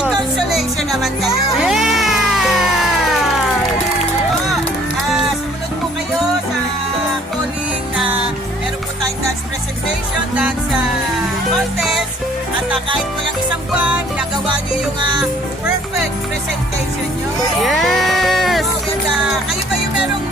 may consolation naman kayo. Sumunod po kayo sa calling na meron po tayong dance presentation, dance contest. At kahit walang isang buwan, nagawa nyo yung perfect presentation nyo. Yes! Kayo ba yung merong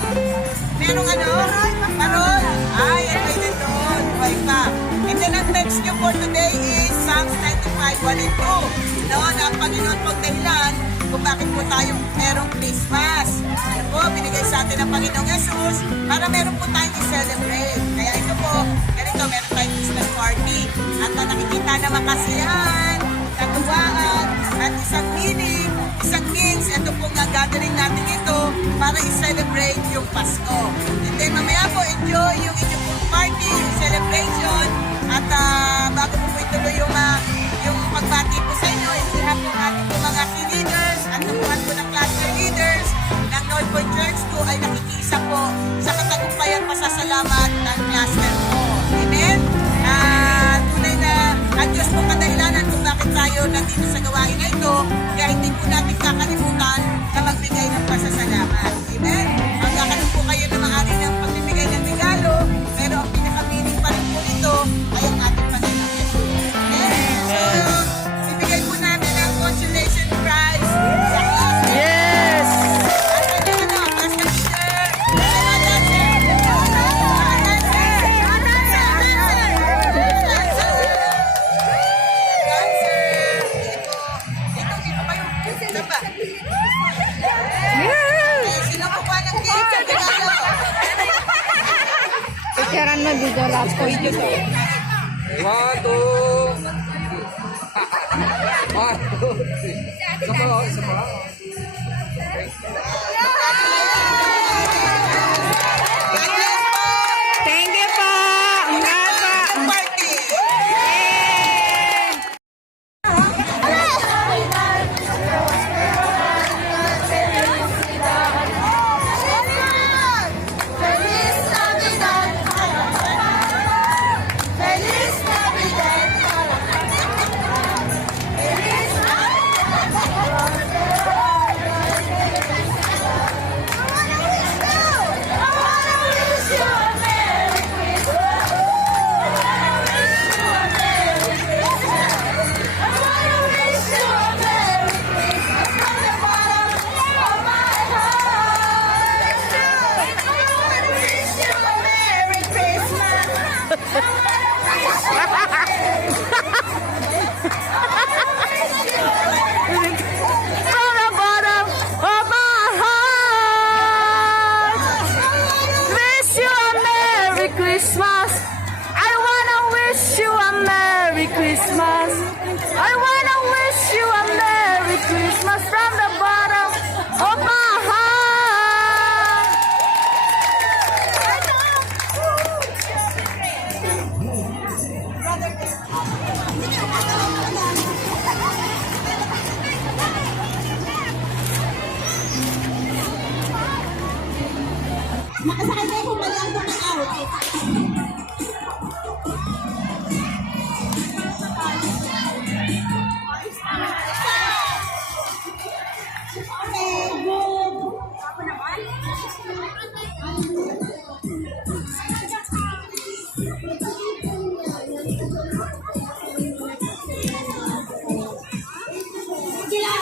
parol? Ay, ano yun doon? Okay pa. And then ang text nyo for today is Psalms 95, 1 and 2. No, na ang Panginoon pong dahilan kung bakit po tayong merong Christmas. Yan po, binigay sa atin ng Panginoong Jesus para meron po tayong i-celebrate. Kaya ito po, ganito, meron tayong Christmas party. At nakikita naman kasiyahan, katuwaan, at isang meaning, isang means, ito po nga gathering natin ito para i-celebrate yung Pasko. And then mamaya po, enjoy yung inyong pong party, yung celebration, at bago po ituloy yung pagbati po sa inyo, lahat po ating po mga key leaders at lahat po ng cluster leaders ng North Point Church 2 ay nakikiisa po sa katagumpayan pasasalamat ng cluster po. Amen? Tunay na ang Diyos po kadahilanan kung bakit tayo nandito sa gawain na ito, kaya hindi po natin kakalimutan na magbigay ng pasasalamat. Amen? Magkakaroon po kayo ng maaari ng pagbibigay ng regalo, pero ang pinaka-meaning pa rin po ito ay ang ating Panginoon Jesus. Amen? So, bibigay po namin ang consolation prize sa class. Yes! At class leader, mga Picturean mo dito lahat ko ito to. 1, 2. 1, 2. Isa pa lang, isa pa lang. Thank you po! Ang gata! party. From the bottom of my heart, wish you a Merry Christmas. I wanna wish you a Merry Christmas. I wanna wish you a Merry Christmas from the bottom of my heart. Makasakay kayo kung mag-out na out. Okay, good. Ako naman. Sila.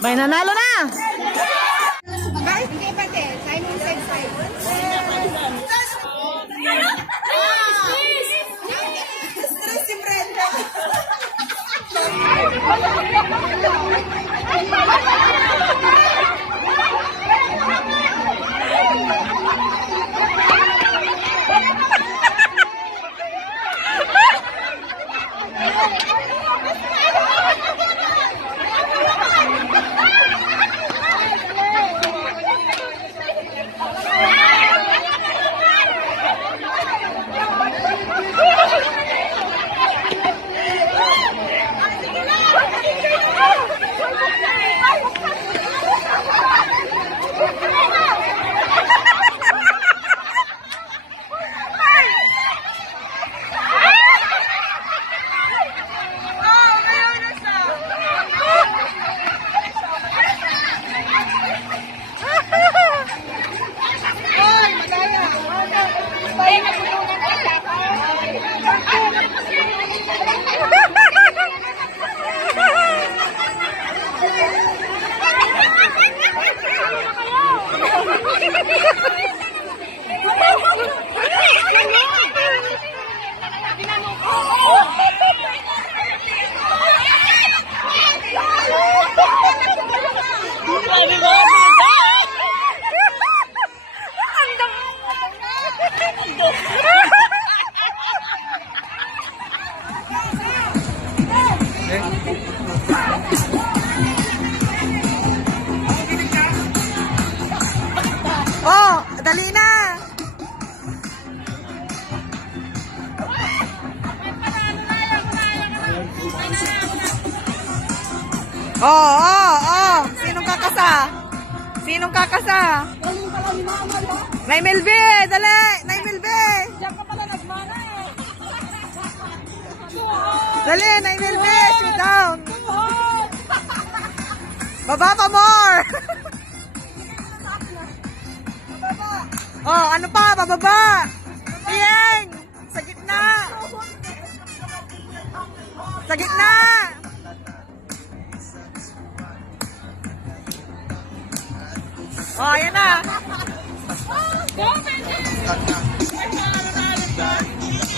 May nanalo na! Si Brenda. Oh, dali na. Oh. Sinong kakasa? Sinong kakasa? Nay Melbe, dali. Nay Melbe. Dali, Nay Melbe, sit down. Baba pa more. Oh, ano pa? Bababa. Piyeng. Sa gitna. Sa gitna. Oh, ayan na.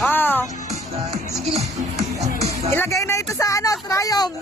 Oh. Ilagay na ito sa ano, triumph.